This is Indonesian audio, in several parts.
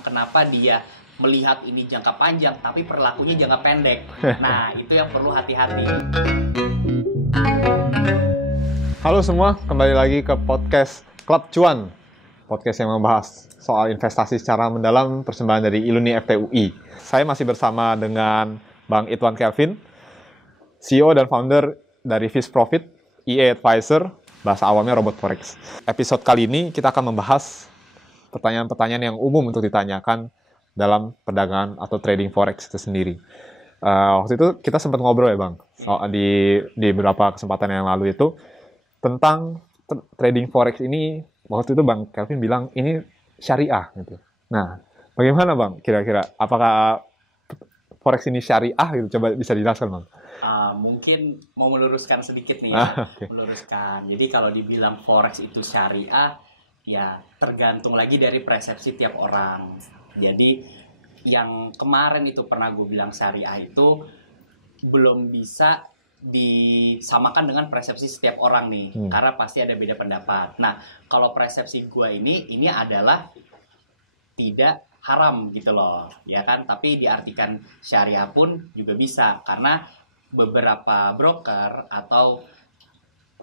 orang kenapa dia melihat ini jangka panjang tapi perilakunya jangka pendek. Nah, itu yang perlu hati-hati. Halo semua, kembali lagi ke podcast Klub Cuan. Podcast yang membahas soal investasi secara mendalam, persembahan dari Iluni FTUI. Saya masih bersama dengan Bang Idwan Kelvin, CEO dan founder dari Fish Profit, EA Advisor, bahasa awamnya Robot Forex. Episode kali ini kita akan membahas pertanyaan-pertanyaan yang umum untuk ditanyakan dalam perdagangan atau trading Forex itu sendiri. Waktu itu kita sempat ngobrol ya Bang, di beberapa kesempatan yang lalu itu, tentang trading Forex ini. Waktu itu Bang Kelvin bilang ini syariah gitu. Nah, bagaimana Bang kira-kira? Apakah Forex ini syariah gitu? Coba bisa dijelaskan Bang. Mungkin mau meluruskan sedikit nih Okay. Meluruskan. Jadi kalau dibilang Forex itu syariah, ya tergantung lagi dari persepsi tiap orang. Jadi yang kemarin itu pernah gue bilang syariah itu belum bisa disamakan dengan persepsi setiap orang nih, karena pasti ada beda pendapat. Nah, kalau persepsi gue ini adalah tidak haram gitu loh, ya kan? Tapi diartikan syariah pun juga bisa, karena beberapa broker atau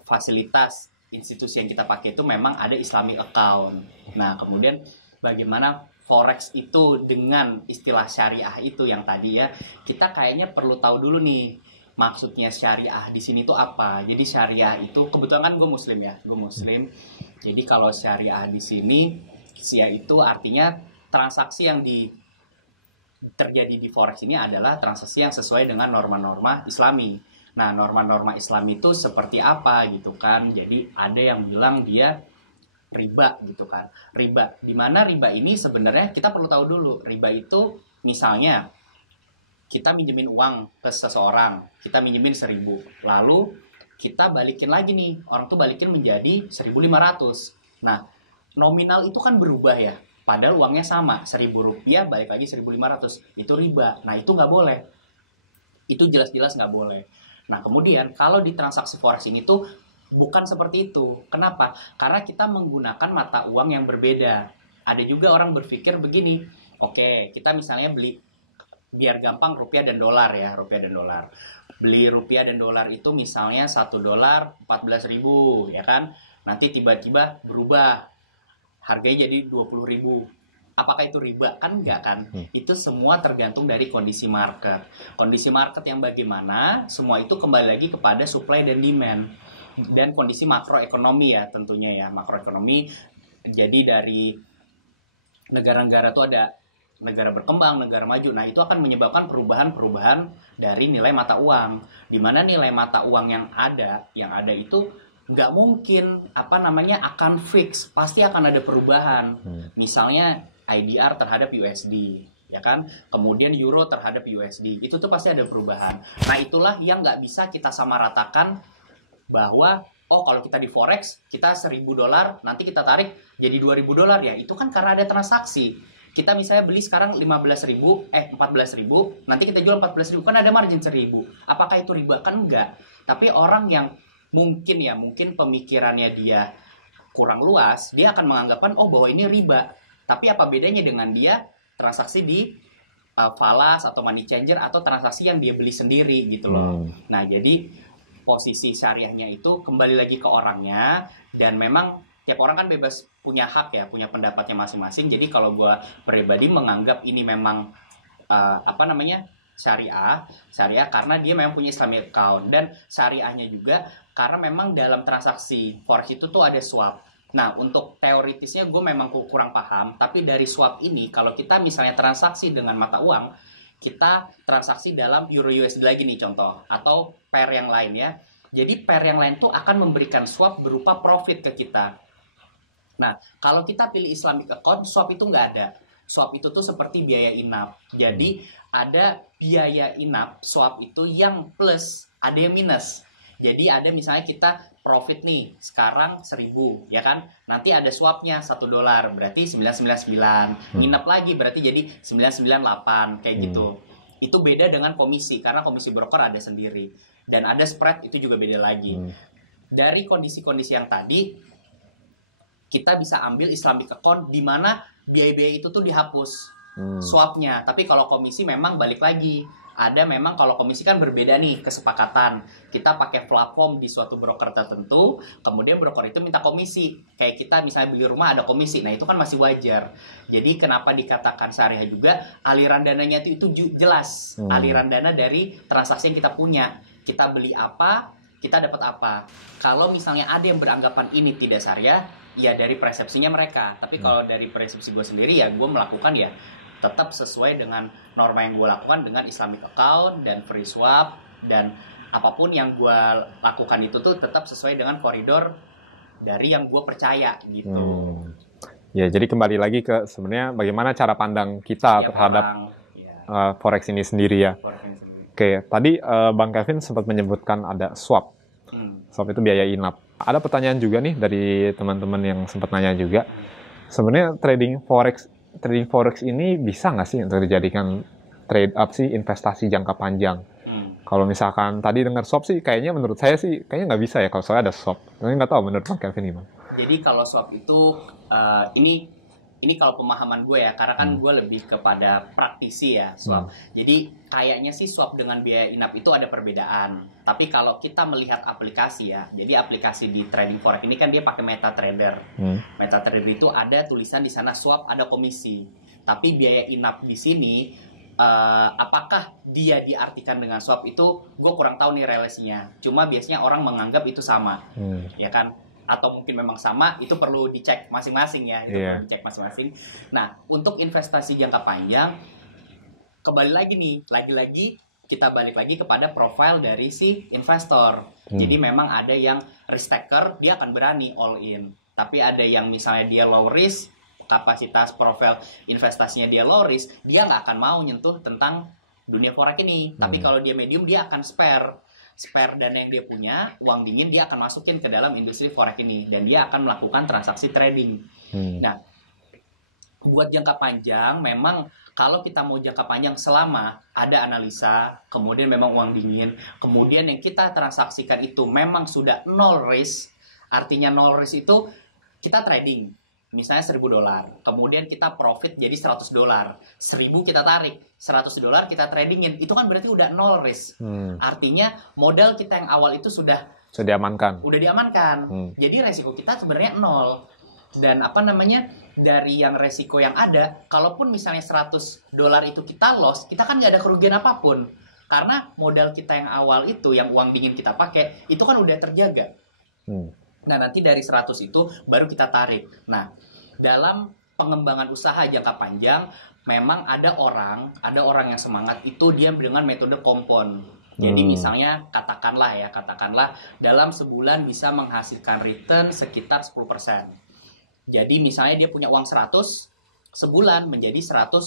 fasilitas institusi yang kita pakai itu memang ada Islamic account. Nah, kemudian bagaimana Forex itu dengan istilah syariah itu yang tadi ya, kita kayaknya perlu tahu dulu nih maksudnya syariah di sini tuh apa. Jadi syariah itu, kebetulan kan gue muslim ya, gue muslim. Jadi kalau syariah di sini, itu artinya transaksi yang terjadi di Forex ini adalah transaksi yang sesuai dengan norma-norma Islami. Nah, norma-norma Islami itu seperti apa gitu kan. Jadi ada yang bilang dia riba gitu kan. Riba, di mana riba ini sebenarnya kita perlu tahu dulu. Riba itu misalnya kita minjemin uang ke seseorang, kita minjemin 1.000, lalu kita balikin lagi nih, orang tuh balikin menjadi 1.500. Nah, nominal itu kan berubah ya, padahal uangnya sama, 1.000 rupiah balik lagi 1.500, itu riba. Nah, itu nggak boleh, itu jelas-jelas nggak boleh. Nah, kemudian kalau di transaksi Forex ini tuh bukan seperti itu. Kenapa? Karena kita menggunakan mata uang yang berbeda. Ada juga orang berpikir begini, oke, kita misalnya beli, biar gampang, rupiah dan dolar ya, rupiah dan dolar. Beli rupiah dan dolar itu misalnya 1 dolar 14.000 ya kan. Nanti tiba-tiba berubah, harganya jadi 20.000. Apakah itu riba? Kan enggak kan. Itu semua tergantung dari kondisi market. Kondisi market yang bagaimana, semua itu kembali lagi kepada supply dan demand. Dan kondisi makroekonomi ya tentunya ya, makroekonomi. Jadi dari negara-negara itu ada negara berkembang, negara maju. Nah, itu akan menyebabkan perubahan-perubahan dari nilai mata uang. Di mana nilai mata uang yang ada itu nggak mungkin akan fix, pasti akan ada perubahan. Misalnya IDR terhadap USD, ya kan? Kemudian euro terhadap USD, itu tuh pasti ada perubahan. Nah, itulah yang nggak bisa kita samaratakan bahwa kalau kita di Forex, kita 1.000 dolar, nanti kita tarik jadi 2.000 dolar ya. Itu kan karena ada transaksi. Kita misalnya beli sekarang 14.000, nanti kita jual 14.000, kan ada margin 1.000. Apakah itu riba? Kan enggak. Tapi orang yang mungkin pemikirannya dia kurang luas, dia akan menganggapkan bahwa ini riba. Tapi apa bedanya dengan dia transaksi di falas atau money changer atau transaksi yang dia beli sendiri gitu loh. Nah, jadi posisi syariahnya itu kembali lagi ke orangnya, dan memang tiap orang kan bebas punya hak ya, punya pendapatnya masing-masing. Jadi kalau gue pribadi menganggap ini memang syariah karena dia memang punya Islamic account, dan syariahnya juga karena memang dalam transaksi Forex itu tuh ada swap. Nah, untuk teoritisnya gue memang kurang paham, tapi dari swap ini kalau kita misalnya transaksi dengan mata uang, kita transaksi dalam euro USD lagi nih contoh, atau pair yang lain ya. Jadi pair yang lain tuh akan memberikan swap berupa profit ke kita. Nah, kalau kita pilih Islamic account, swap itu nggak ada. Swap itu tuh seperti biaya inap. Jadi ada biaya inap swap itu yang plus, ada yang minus. Jadi ada misalnya kita profit nih sekarang 1.000 ya kan, nanti ada swapnya 1 dolar berarti 999, nginep lagi berarti jadi 998 kayak gitu. Itu beda dengan komisi, karena komisi broker ada sendiri, dan ada spread itu juga beda lagi. Dari kondisi-kondisi yang tadi kita bisa ambil Islamic account di mana biaya-biaya itu tuh dihapus swapnya. Tapi kalau komisi memang balik lagi. Ada memang kalau komisi kan berbeda nih kesepakatan. Kita pakai platform di suatu broker tertentu, kemudian broker itu minta komisi. Kayak kita misalnya beli rumah ada komisi, nah itu kan masih wajar. Jadi kenapa dikatakan syariah juga, aliran dananya itu jelas. Aliran dana dari transaksi yang kita punya. Kita beli apa, kita dapat apa. Kalau misalnya ada yang beranggapan ini tidak syariah, ya dari persepsinya mereka. Tapi kalau dari persepsi gue sendiri ya gue melakukan ya tetap sesuai dengan norma yang gue lakukan dengan Islamic account dan free swap, dan apapun yang gue lakukan itu tuh tetap sesuai dengan koridor dari yang gue percaya gitu. Ya, jadi kembali lagi ke sebenarnya bagaimana cara pandang kita terhadap forex ini sendiri ya. Oke, tadi Bang Kevin sempat menyebutkan ada swap. Swap itu biaya inap. Ada pertanyaan juga nih dari teman-teman yang sempat nanya juga. Sebenarnya trading forex ini bisa nggak sih untuk dijadikan trade up sih, investasi jangka panjang? Kalau misalkan tadi dengar swap sih, kayaknya menurut saya sih kayaknya nggak bisa ya kalau soalnya ada swap. Tapi nggak tahu menurut Bang Kevin gimana. Jadi kalau swap itu ini kalau pemahaman gue ya, karena kan gue lebih kepada praktisi ya swap. Jadi kayaknya sih swap dengan biaya inap itu ada perbedaan. Tapi kalau kita melihat aplikasi ya, jadi aplikasi di trading forex ini kan dia pakai MetaTrader. MetaTrader itu ada tulisan di sana swap ada komisi. Tapi biaya inap di sini apakah dia diartikan dengan swap itu gue kurang tahu nih relasinya. Cuma biasanya orang menganggap itu sama, ya kan? Atau mungkin memang sama, itu perlu dicek masing-masing ya, perlu dicek masing-masing. Nah, untuk investasi jangka panjang, kembali lagi nih, lagi-lagi kita balik lagi kepada profil dari si investor. Jadi memang ada yang risk taker, dia akan berani all in. Tapi ada yang misalnya dia low risk, kapasitas profil investasinya dia low risk, dia nggak akan mau nyentuh tentang dunia forex ini. Tapi kalau dia medium, dia akan spare dana yang dia punya, uang dingin dia akan masukin ke dalam industri forex ini, dan dia akan melakukan transaksi trading. Nah, buat jangka panjang memang kalau kita mau jangka panjang selama ada analisa, kemudian memang uang dingin, kemudian yang kita transaksikan itu memang sudah nol risk. Artinya nol risk itu kita trading misalnya $1.000, kemudian kita profit jadi $100, 1.000 kita tarik, $100 kita tradingin, itu kan berarti udah nol risk. Artinya modal kita yang awal itu sudah diamankan. Jadi resiko kita sebenarnya nol. Dan dari yang resiko yang ada, kalaupun misalnya $100 itu kita loss, kita kan nggak ada kerugian apapun. Karena modal kita yang awal itu, yang uang dingin kita pakai, itu kan udah terjaga. Nah, nanti dari 100 itu baru kita tarik. Nah, dalam pengembangan usaha jangka panjang, memang ada orang yang semangat itu dia dengan metode kompon. Jadi misalnya katakanlah dalam sebulan bisa menghasilkan return sekitar 10%. Jadi misalnya dia punya uang 100, sebulan menjadi 110,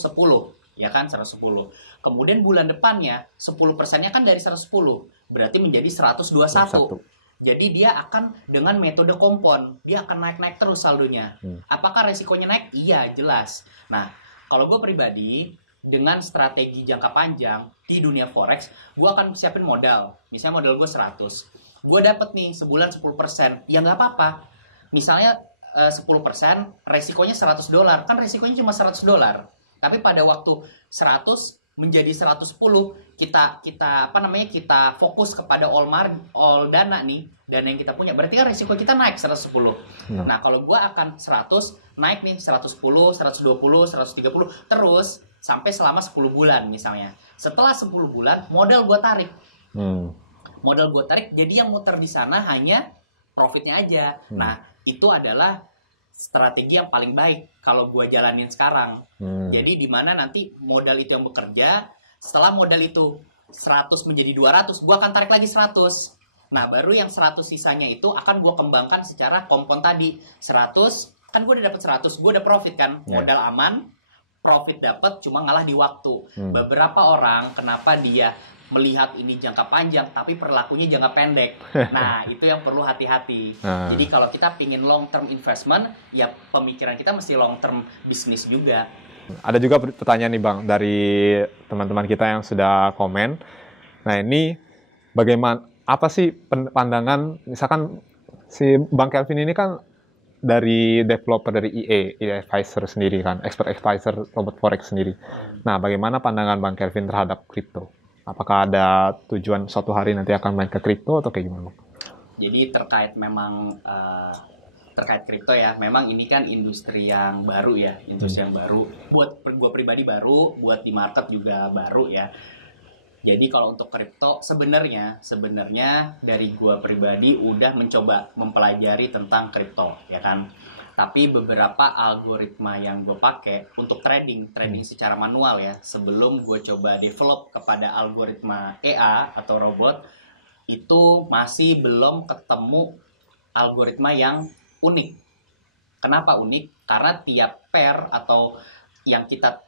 ya kan, 110. Kemudian bulan depannya 10%-nya kan dari 110, berarti menjadi 121. Jadi dia akan dengan metode kompon, dia akan naik-naik terus saldonya. Apakah resikonya naik? Iya, jelas. Nah, kalau gue pribadi, dengan strategi jangka panjang di dunia forex, gue akan siapin modal. Misalnya modal gue 100. Gue dapet nih sebulan 10%, ya nggak apa-apa. Misalnya 10%, resikonya $100. Kan resikonya cuma $100. Tapi pada waktu 100 menjadi 110, kita fokus kepada all dana nih, dana yang kita punya, berarti kan resiko kita naik 110. Nah, kalau gue akan 100 naik nih 110, 120, 130 terus sampai selama 10 bulan misalnya. Setelah 10 bulan modal gue tarik. Jadi yang muter di sana hanya profitnya aja. Nah, itu adalah strategi yang paling baik kalau gue jalanin sekarang. Jadi di mana nanti modal itu yang bekerja, setelah modal itu 100 menjadi 200, gue akan tarik lagi 100. Nah, baru yang 100 sisanya itu akan gue kembangkan secara kompon tadi. 100, kan gue udah dapet 100, gue udah profit kan, modal aman, profit dapet, cuma ngalah di waktu. Beberapa orang, kenapa dia melihat ini jangka panjang tapi perilakunya jangka pendek. Nah, itu yang perlu hati-hati. Jadi kalau kita pingin long term investment, ya pemikiran kita mesti long term bisnis juga. Ada juga pertanyaan nih Bang dari teman-teman kita yang sudah komen. Nah, ini bagaimana, apa sih pandangan, misalkan si Bang Kelvin ini kan dari developer dari EA Advisor sendiri kan, expert advisor robot forex sendiri. Nah, bagaimana pandangan Bang Kelvin terhadap kripto? Apakah ada tujuan suatu hari nanti akan main ke kripto atau kayak gimana? Jadi terkait kripto ya, memang ini kan industri yang baru ya, yang baru. Buat gue pribadi baru, buat di market juga baru ya. Jadi kalau untuk kripto sebenarnya dari gue pribadi udah mencoba mempelajari tentang kripto ya kan. Tapi beberapa algoritma yang gue pakai untuk trading secara manual ya, sebelum gue coba develop kepada algoritma AI atau robot, itu masih belum ketemu algoritma yang unik. Kenapa unik? Karena tiap pair atau yang kita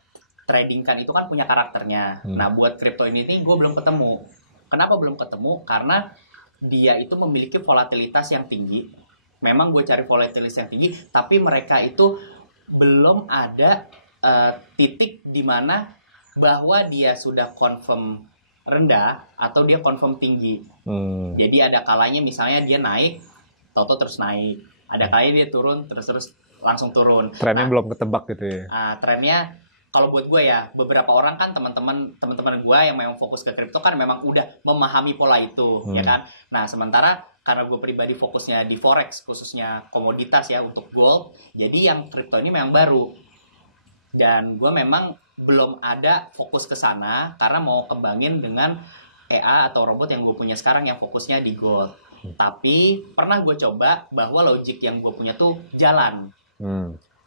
tradingkan itu kan punya karakternya. Nah, buat kripto ini nih gue belum ketemu. Kenapa belum ketemu? Karena dia itu memiliki volatilitas yang tinggi. Memang gue cari volatilitas yang tinggi, tapi mereka itu belum ada titik di mana bahwa dia sudah confirm rendah atau dia confirm tinggi. Jadi ada kalanya misalnya dia naik, toto terus naik. Ada kalanya dia turun, terus langsung turun. Trennya belum ketebak gitu ya? Trennya, kalau buat gue ya, beberapa orang kan teman-teman gue yang memang fokus ke kripto kan memang udah memahami pola itu, ya kan. Nah, sementara karena gue pribadi fokusnya di forex, khususnya komoditas ya untuk gold, jadi yang kripto ini memang baru. Dan gue memang belum ada fokus ke sana karena mau kembangin dengan EA atau robot yang gue punya sekarang yang fokusnya di gold. Tapi pernah gue coba bahwa logik yang gue punya tuh jalan.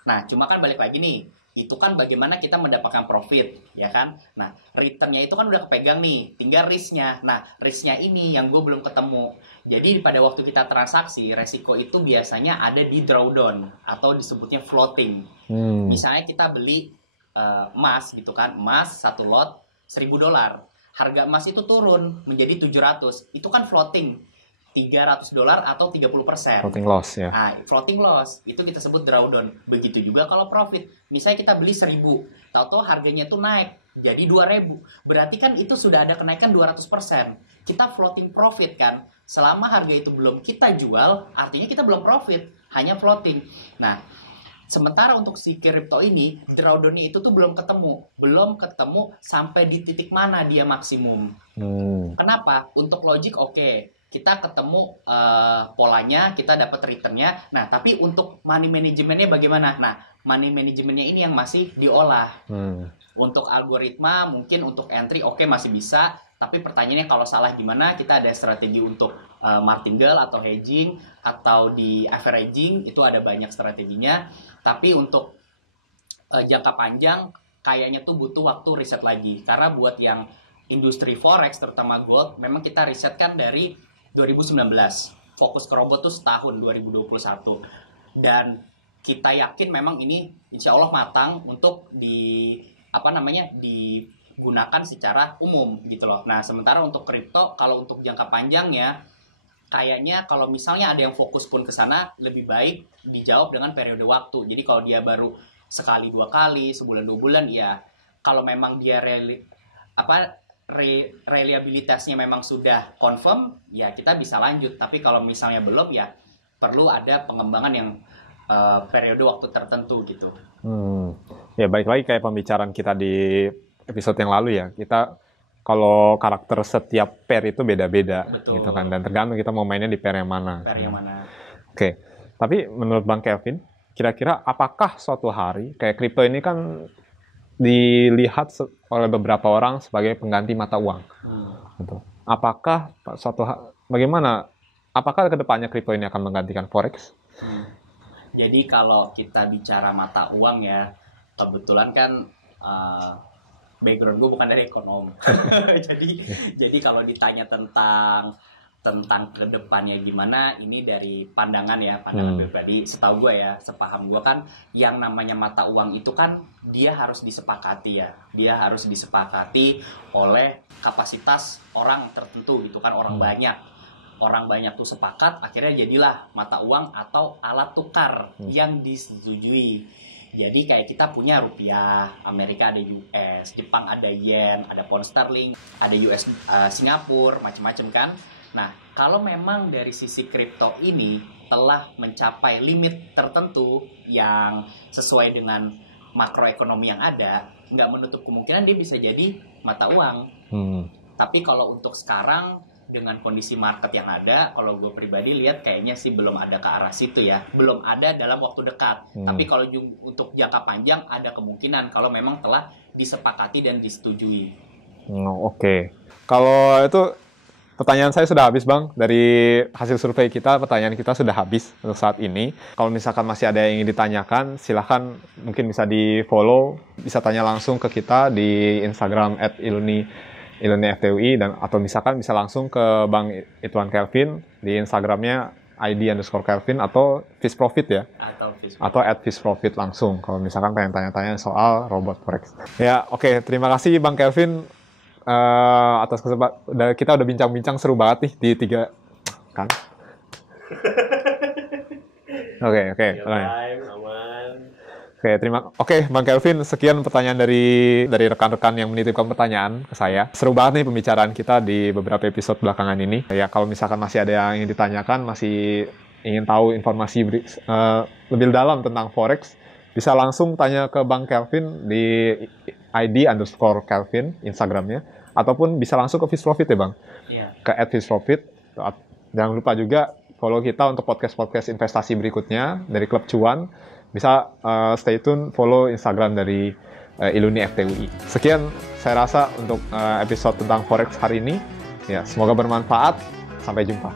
Nah, cuma kan balik lagi nih, itu kan bagaimana kita mendapatkan profit, ya kan? Nah, returnnya itu kan udah kepegang nih, tinggal risknya. Nah, risknya ini yang gue belum ketemu. Jadi pada waktu kita transaksi, resiko itu biasanya ada di drawdown atau disebutnya floating. Misalnya kita beli emas gitu kan, emas satu lot $1.000. Harga emas itu turun menjadi 700, itu kan floating. $300 atau 30%. Floating loss ya. Floating loss itu kita sebut drawdown. Begitu juga kalau profit. Misalnya kita beli 1.000, tahu-tahu harganya tuh naik jadi 2.000. Berarti kan itu sudah ada kenaikan 200%. Kita floating profit kan. Selama harga itu belum kita jual, artinya kita belum profit, hanya floating. Nah, sementara untuk si kripto ini, drawdownnya itu tuh belum ketemu sampai di titik mana dia maksimum. Kenapa? Untuk logik oke. Kita ketemu polanya, kita dapat returnnya. Nah, tapi untuk money manajemennya bagaimana? Nah, money manajemennya ini yang masih diolah. Untuk algoritma, mungkin untuk entry oke masih bisa. Tapi pertanyaannya kalau salah gimana? Kita ada strategi untuk martingale atau hedging atau di averaging, itu ada banyak strateginya. Tapi untuk jangka panjang kayaknya tuh butuh waktu riset lagi. Karena buat yang industri forex terutama gold, memang kita riset kan dari 2019, fokus ke robot tuh setahun 2021, dan kita yakin memang ini insya Allah matang untuk digunakan secara umum gitu loh. Nah, sementara untuk kripto, kalau untuk jangka panjangnya kayaknya kalau misalnya ada yang fokus pun ke sana, lebih baik dijawab dengan periode waktu. Jadi kalau dia baru sekali 2 kali, sebulan 2 bulan, ya kalau memang dia reliabilitasnya memang sudah confirm, ya kita bisa lanjut. Tapi kalau misalnya belum, ya perlu ada pengembangan yang periode waktu tertentu gitu. Ya balik lagi kayak pembicaraan kita di episode yang lalu ya. Kita kalau karakter setiap pair itu beda-beda, gitu kan. Dan tergantung kita mau mainnya di pair yang mana. Oke. Tapi menurut Bang Kelvin, kira-kira apakah suatu hari kayak kripto ini kan dilihat oleh beberapa orang sebagai pengganti mata uang. Gitu. Apakah apakah kedepannya kripto ini akan menggantikan forex? Jadi kalau kita bicara mata uang ya, kebetulan kan background gue bukan dari ekonom. jadi kalau ditanya tentang kedepannya gimana, ini dari pandangan pribadi. Setahu gue ya, sepaham gue kan, yang namanya mata uang itu kan dia harus disepakati ya. Dia harus disepakati oleh kapasitas orang tertentu gitu kan, orang banyak. Orang banyak tuh sepakat, akhirnya jadilah mata uang atau alat tukar yang disetujui. Jadi kayak kita punya rupiah, Amerika ada US, Jepang ada yen, ada pound sterling, ada Singapura, macam-macam kan. Nah, kalau memang dari sisi kripto ini telah mencapai limit tertentu yang sesuai dengan makroekonomi yang ada, nggak menutup kemungkinan dia bisa jadi mata uang. Tapi kalau untuk sekarang dengan kondisi market yang ada, kalau gue pribadi lihat kayaknya sih belum ada ke arah situ ya, belum ada dalam waktu dekat. Tapi kalau untuk jangka panjang ada kemungkinan kalau memang telah disepakati dan disetujui. Oke. Kalau itu pertanyaan saya sudah habis, Bang. Dari hasil survei kita, pertanyaan kita sudah habis untuk saat ini. Kalau misalkan masih ada yang ingin ditanyakan, silahkan mungkin bisa di-follow, bisa tanya langsung ke kita di Instagram @iluni_FTUI, dan atau misalkan bisa langsung ke Bang Ituan Kelvin di Instagramnya id_Kelvin atau Fish Profit ya, atau @fishprofit langsung kalau misalkan pengen tanya-tanya soal robot forex. Ya, oke. Terima kasih Bang Kelvin atas kesempatan. Kita udah bincang-bincang seru banget nih di 3 kan. Oke. Oke, Bang Kelvin, sekian pertanyaan dari rekan-rekan yang menitipkan pertanyaan ke saya. Seru banget nih pembicaraan kita di beberapa episode belakangan ini. Ya, kalau misalkan masih ada yang ingin ditanyakan, masih ingin tahu informasi lebih dalam tentang forex, bisa langsung tanya ke Bang Kelvin di id_Kelvin Instagramnya, ataupun bisa langsung ke Fish Profit ya, Bang? Iya. Ke @fishprofit. Jangan lupa juga follow kita untuk podcast-podcast investasi berikutnya dari Klub Cuan. Bisa stay tune, follow Instagram dari Iluni FTUI. Sekian saya rasa untuk episode tentang forex hari ini. Ya, semoga bermanfaat. Sampai jumpa.